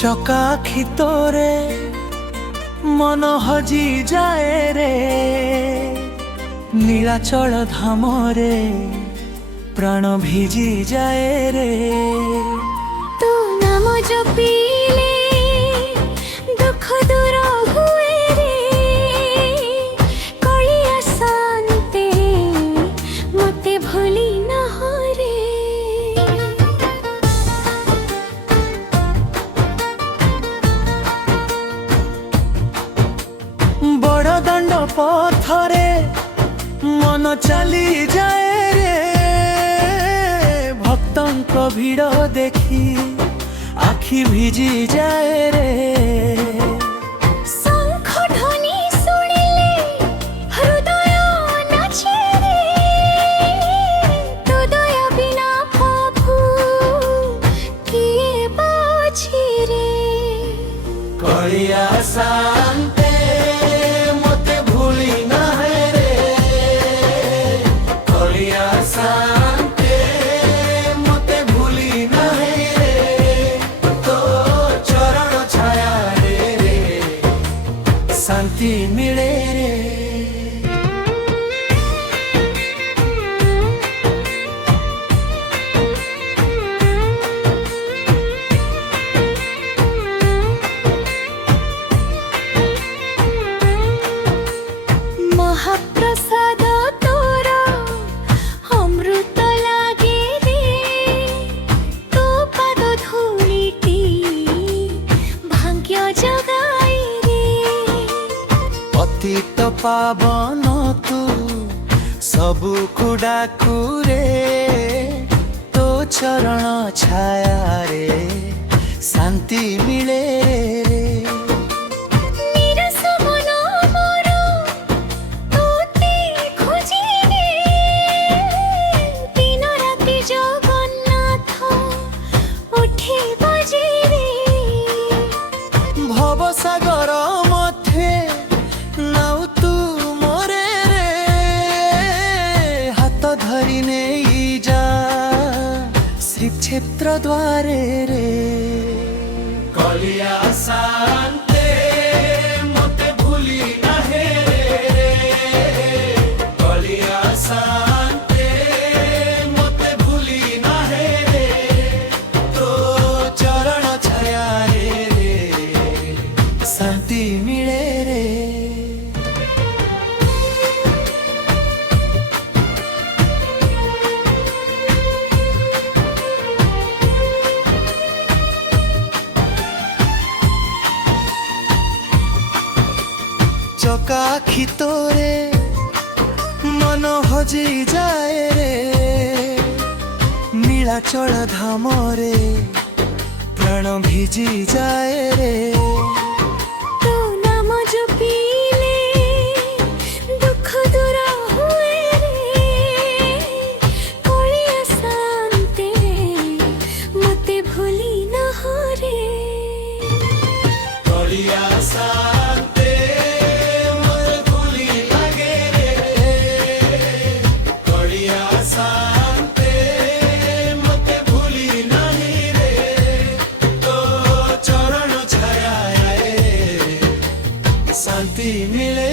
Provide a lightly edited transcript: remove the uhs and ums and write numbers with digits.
চকাখি তোরে মন হজি যায় রে, নীলাচল ধামরে প্রাণ ভিজি যায় রে। তু নাম জপিলে দুঃখ দূর হুয়ে রে, কলিয়া শান্তে মতে ভুলি না রে। বড় দণ্ড পথরে মন চালি যায় রে, ভক্তଙ୍କ ভিড় দেখি আখি ভিজি যায় রে। শঙ্খ ধ্বনি শুনিলে হৃদয় নাচে রে, তো দয়া বিনা প্রভু কিয়ে বাছি রে। কলিয়া শান্তে মতে ভুলি না রে, কলিয়া শান্তে মতে ভুলি না রে। তো চরণ ছায়া রে শান্তি মিলে রে। মহাপ্রসাদ তোর অমৃত লাগে রে, তো পাদ ধূলিটি ভাগ্য জগাই রে। অতীত পাবন তু ସବୁକୁ ଡାକୁ ରେ, ତୋ ଚରଣ ଛାୟାରେ ଶାନ୍ତି ମିଳେ ରେ। ନିରସ ମନ ମୋର ତୋତେ ଖୋଜେ ରେ, ଦିନ ରାତି ଜଗନ୍ନାଥ ଉଠି ବଜେ ରେ। ভবসাগর মধ্যে নাও তু মোরে রে, হাত ধরি নেই যা শ্রীক্ষেত্র দ্বারে রে। কলিয়া শান্তে মতে ভুলি না হে রে, কলিয়া শান্তে মতে ভুলি না হে রে। তো চরণ ছায়া রে শান্তি মিলে রে। চকাখি তোরে মন হজি যায় রে, নীলাচল ধামরে প্রাণ ভিজি যায় রে। তো নাম জপিলে দুঃখ দূর হুয়ে রে, কলিয়া শান্তে মতে ভুলি না রে। কলিয়া শান্তে মতে ভুলি লাগে রে, কলিয়া শান্তে মতে ভুলি নাহি রে। তো চরণ ছায়া রে শান্তি মিলে।